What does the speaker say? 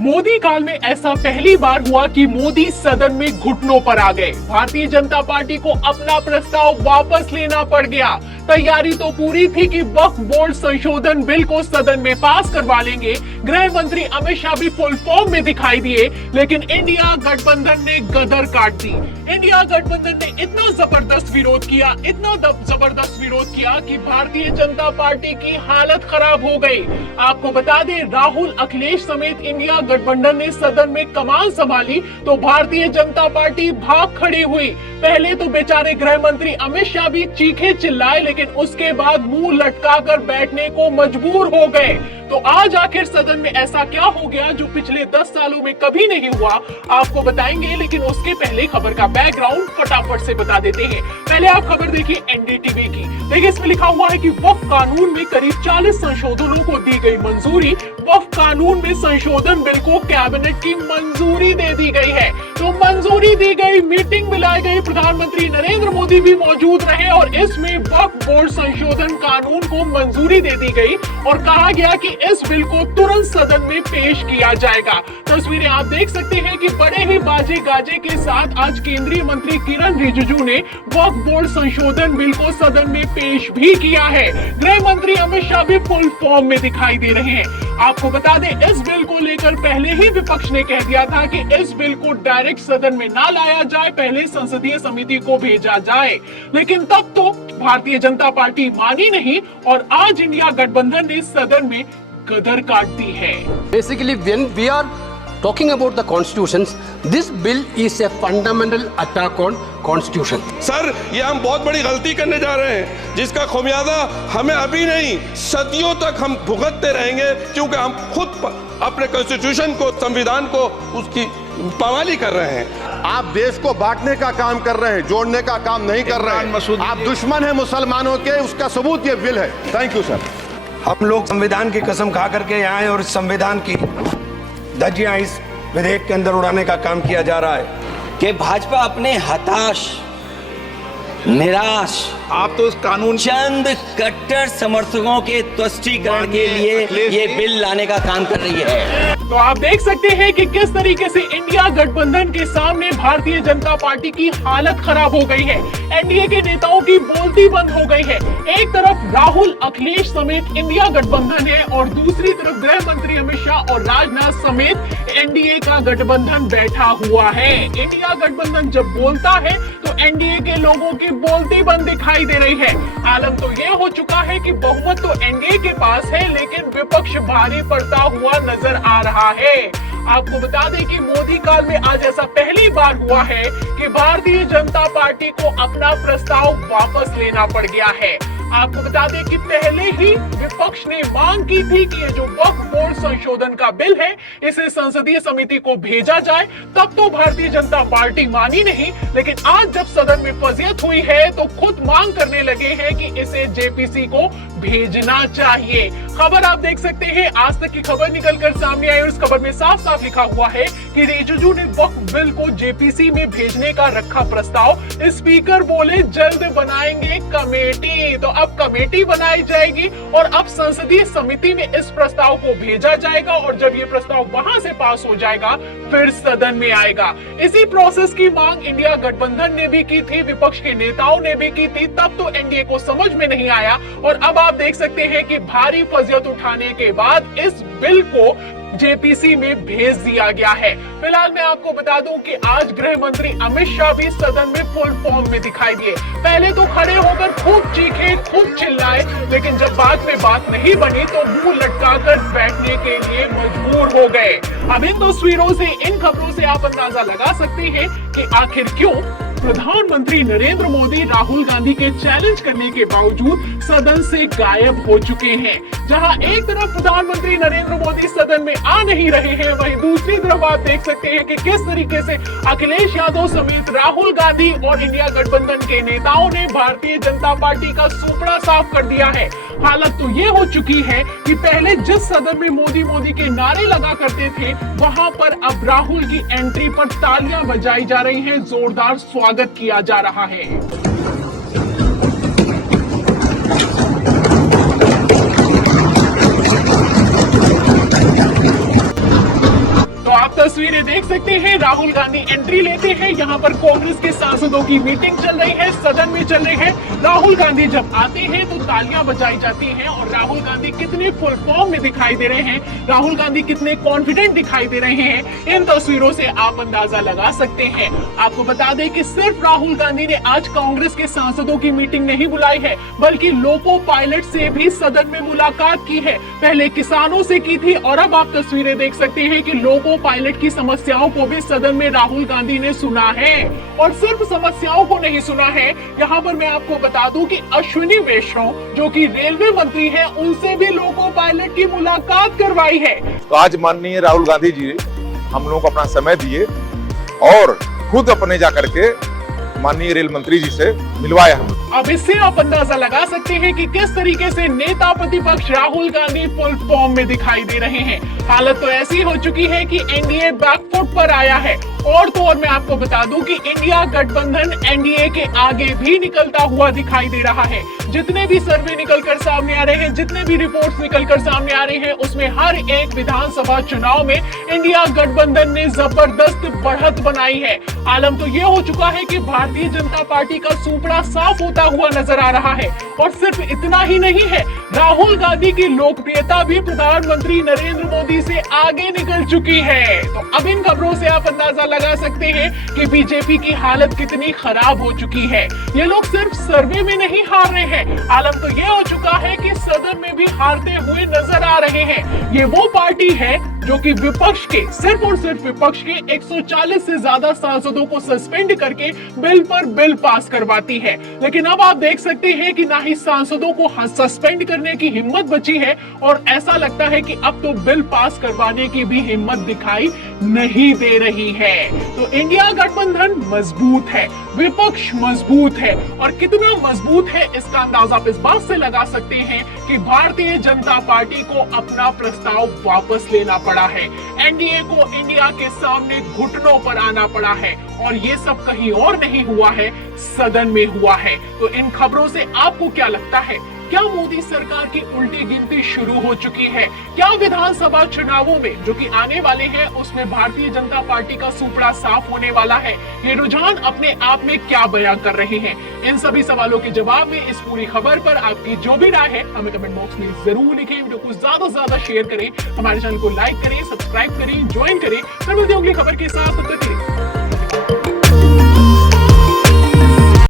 मोदी काल में ऐसा पहली बार हुआ कि मोदी सदन में घुटनों पर आ गए। भारतीय जनता पार्टी को अपना प्रस्ताव वापस लेना पड़ गया। तैयारी तो पूरी थी कि वक्फ बोर्ड संशोधन बिल को सदन में पास करवा लेंगे। गृह मंत्री अमित शाह भी फुल फॉर्म में दिखाई दिए, लेकिन इंडिया गठबंधन ने गदर काट दी। इंडिया गठबंधन ने इतना जबरदस्त विरोध किया, इतना जबरदस्त विरोध किया कि भारतीय जनता पार्टी की हालत खराब हो गई। आपको बता दें, राहुल, अखिलेश समेत इंडिया गठबंधन ने सदन में कमान संभाली तो भारतीय जनता पार्टी भाग खड़ी हुई। पहले तो बेचारे गृह मंत्री अमित शाह भी चीखे चिल्लाए, लेकिन उसके बाद मुंह लटकाकर बैठने को मजबूर हो गए। तो आज आखिर सदन में ऐसा क्या हो गया जो पिछले 10 सालों में कभी नहीं हुआ, आपको बताएंगे। लेकिन उसके पहले खबर का बैकग्राउंड फटाफट से बता देते हैं। पहले आप खबर देखिए एनडीटीवी की। देखिए, इसमें लिखा हुआ है कि वक्फ कानून में करीब 40 संशोधनों को दी गई मंजूरी। वक्फ कानून में संशोधन बिल को कैबिनेट की मंजूरी दे दी गई है। तो मंजूरी दी गई, मीटिंग बुलाई गई, प्रधानमंत्री नरेंद्र मोदी भी मौजूद रहे और इसमें वक्फ बोर्ड संशोधन कानून को मंजूरी दे दी गई और कहा गया कि इस बिल को तुरंत सदन में पेश किया जाएगा। तस्वीरें आप देख सकते हैं कि बड़े ही बाजे गाजे के साथ आज केंद्रीय मंत्री किरण रिजिजू ने वक्फ बोर्ड संशोधन बिल को सदन में पेश भी किया है। गृह मंत्री अमित शाह भी फुल फॉर्म में दिखाई दे रहे हैं। आपको बता दें, इस बिल को लेकर पहले ही विपक्ष ने कह दिया था कि इस बिल को डायरेक्ट सदन में ना लाया जाए, पहले संसदीय समिति को भेजा जाए। लेकिन तब तो भारतीय जनता पार्टी मानी नहीं और आज इंडिया गठबंधन ने सदन में गदर काट दी है। Basically, when we are talking about the constitutions, this bill is a fundamental attack on constitution. Sir, ये हम बहुत बड़ी गलती करने जा रहे हैं, जिसका खामियाजा हमें अभी नहीं सदियों तक हम भुगतते रहेंगे, क्योंकि हम खुद अपने कॉन्स्टिट्यूशन को, संविधान को, उसकी पामाली कर रहे हैं। आप देश को बांटने का काम कर रहे हैं, जोड़ने का काम नहीं कर रहे हैं। आप दुश्मन हैं मुसलमानों के, उसका सबूत ये बिल है। Thank you sir. हम लोग संविधान की कसम खा करके यहाँ आए और इस संविधान की धज्जियां इस विधेयक के अंदर उड़ाने का काम किया जा रहा है कि भाजपा अपने हताश, निराश, आप तो इस कानून चंद कट्टर समर्थकों के तुष्टीकरण के लिए ये बिल लाने का काम कर रही है। तो आप देख सकते हैं कि किस तरीके से इंडिया गठबंधन के सामने भारतीय जनता पार्टी की हालत खराब हो गई है। एनडीए के नेताओं की बोलती बंद हो गई है। एक तरफ राहुल, अखिलेश समेत इंडिया गठबंधन है और दूसरी तरफ गृह मंत्री अमित शाह और राजनाथ समेत एनडीए का गठबंधन बैठा हुआ है। इंडिया गठबंधन जब बोलता है तो एनडीए के लोगों की बोलती बंद दिखाई दे रही है। आलम तो ये हो चुका है कि बहुमत तो एनडीए के पास है, लेकिन विपक्ष भारी पड़ता हुआ नजर आ रहा है। आपको बता दें कि मोदी काल में आज ऐसा पहली बार हुआ है कि भारतीय जनता पार्टी को अपना प्रस्ताव वापस लेना पड़ गया है। आपको बता दें कि पहले ही विपक्ष ने मांग की थी कि ये जो वक्फ बोर्ड संशोधन का बिल है, इसे संसदीय समिति को भेजा जाए। तब तो भारतीय जनता पार्टी मानी नहीं, लेकिन आज जब सदन में फजीयत हुई है तो खुद मांग करने लगे हैं कि इसे जेपीसी को भेजना चाहिए। खबर आप देख सकते हैं, आज तक की खबर निकलकर सामने आई और इस खबर में साफ साफ लिखा हुआ है कि रिजिजू ने वक्फ बिल को जेपीसी में भेजने का रखा प्रस्ताव। स्पीकर बोले जल्द बनाएंगे कमेटी। तो अब कमेटी बनाई जाएगी और अब संसदीय समिति में इस प्रस्ताव को भेजा जाएगा और जब ये प्रस्ताव वहां से पास हो जाएगा फिर सदन में आएगा। इसी प्रोसेस की मांग इंडिया गठबंधन ने भी की थी, विपक्ष के नेताओं ने भी की थी। तब तो एनडीए को समझ में नहीं आया और अब आप देख सकते हैं कि भारी फजीयत उठाने के बाद इस बिल को जेपीसी में भेज दिया गया है। फिलहाल मैं आपको बता दूं कि आज गृह मंत्री अमित शाह भी सदन में फुल फॉर्म में दिखाई दिए। पहले तो खड़े होकर खूब चीखे, खूब चिल्लाए, लेकिन जब बाद में बात नहीं बनी तो मुंह लटकाकर बैठने के लिए मजबूर हो गए। अब इन तस्वीरों से, इन खबरों से आप अंदाजा लगा सकते हैं कि आखिर क्यों प्रधानमंत्री नरेंद्र मोदी राहुल गांधी के चैलेंज करने के बावजूद सदन से गायब हो चुके हैं। जहां एक तरफ प्रधानमंत्री नरेंद्र मोदी सदन में आ नहीं रहे हैं, वहीं दूसरी तरफ आप देख सकते हैं कि किस तरीके से अखिलेश यादव समेत राहुल गांधी और इंडिया गठबंधन के नेताओं ने भारतीय जनता पार्टी का सुपड़ा साफ कर दिया है। हालत तो ये हो चुकी है कि पहले जिस सदन में मोदी मोदी के नारे लगा करते थे, वहां पर अब राहुल की एंट्री पर तालियां बजाई जा रही हैं, जोरदार स्वागत किया जा रहा है। तस्वीरें देख सकते हैं, राहुल गांधी एंट्री लेते हैं। यहाँ पर कांग्रेस के सांसदों की मीटिंग चल रही है, सदन में चल रही है। राहुल गांधी जब आते हैं तो तालियां बजाई जाती हैं और राहुल गांधी कितने फुल फॉर्म में दिखाई दे रहे हैं, राहुल गांधी कितने कॉन्फिडेंट दिखाई दे रहे हैं, इन तस्वीरों से आप अंदाजा लगा सकते हैं। आपको बता दें कि सिर्फ राहुल गांधी ने आज कांग्रेस के सांसदों की मीटिंग नहीं बुलाई है, बल्कि लोको पायलट से भी सदन में मुलाकात की है। पहले किसानों से की थी और अब आप तस्वीरें देख सकते हैं कि लोको पायलट की समस्याओं को भी सदन में राहुल गांधी ने सुना है। और सिर्फ समस्याओं को नहीं सुना है, यहाँ पर मैं आपको बता दूं कि अश्विनी वैष्णव जो कि रेलवे मंत्री हैं, उनसे भी लोको पायलट की मुलाकात करवाई है। तो आज माननीय राहुल गांधी जी हम लोगों को अपना समय दिए और खुद अपने जाकर के माननीय रेल मंत्री जी से मिलवाया हम। अब इससे आप अंदाजा लगा सकते हैं कि किस तरीके से नेता प्रतिपक्ष राहुल गांधी फुल फॉर्म में दिखाई दे रहे हैं। हालत तो ऐसी हो चुकी है कि एनडीए बैकफुट पर आया है। और तो और मैं आपको बता दूं कि इंडिया गठबंधन एनडीए के आगे भी निकलता हुआ दिखाई दे रहा है। जितने भी सर्वे निकलकर सामने आ रहे हैं, जितने भी रिपोर्ट्स निकलकर सामने आ रहे हैं, उसमें हर एक विधानसभा चुनाव में इंडिया गठबंधन ने जबरदस्त बढ़त बनाई है। आलम तो ये हो चुका है कि भारतीय जनता पार्टी का सुपड़ा साफ होता हुआ नजर आ रहा है। और सिर्फ इतना ही नहीं है, राहुल गांधी की लोकप्रियता भी प्रधानमंत्री नरेंद्र मोदी से आगे निकल चुकी है। तो अब इन खबरों से आप अंदाजा लगा सकते हैं कि बीजेपी की हालत कितनी खराब हो चुकी है। ये लोग सिर्फ सर्वे में नहीं हार रहे हैं, आलम तो ये हो चुका है कि सदन में भी हारते हुए नजर आ रहे हैं। ये वो पार्टी है जो कि विपक्ष के, सिर्फ और सिर्फ विपक्ष के 140 से ज्यादा सांसदों को सस्पेंड करके बिल पर बिल पास करवाती है। लेकिन अब आप देख सकते हैं कि ना ही सांसदों को सस्पेंड करने की हिम्मत बची है और ऐसा लगता है कि अब तो बिल पास करवाने की भी हिम्मत दिखाई नहीं दे रही है। तो इंडिया गठबंधन मजबूत है, विपक्ष मजबूत है। और कितना मजबूत है इसका अंदाजा आप इस बात से लगा सकते हैं कि भारतीय जनता पार्टी को अपना प्रस्ताव वापस लेना पड़ा है। एनडीए को इंडिया के सामने घुटनों पर आना पड़ा है और ये सब कहीं और नहीं हुआ है, सदन में हुआ है। तो इन खबरों से आपको क्या लगता है? क्या मोदी सरकार की उल्टी गिनती शुरू हो चुकी है? क्या विधानसभा चुनावों में जो कि आने वाले हैं उसमें भारतीय जनता पार्टी का सुपड़ा साफ होने वाला है? ये रुझान अपने आप में क्या बयां कर रहे हैं? इन सभी सवालों के जवाब में इस पूरी खबर पर आपकी जो भी राय है हमें कमेंट बॉक्स में जरूर लिखें। वीडियो को ज्यादा से ज्यादा शेयर करें, हमारे चैनल को लाइक करें, सब्सक्राइब करें, ज्वाइन करें। फिर मिलते हैं अगली खबर के साथ।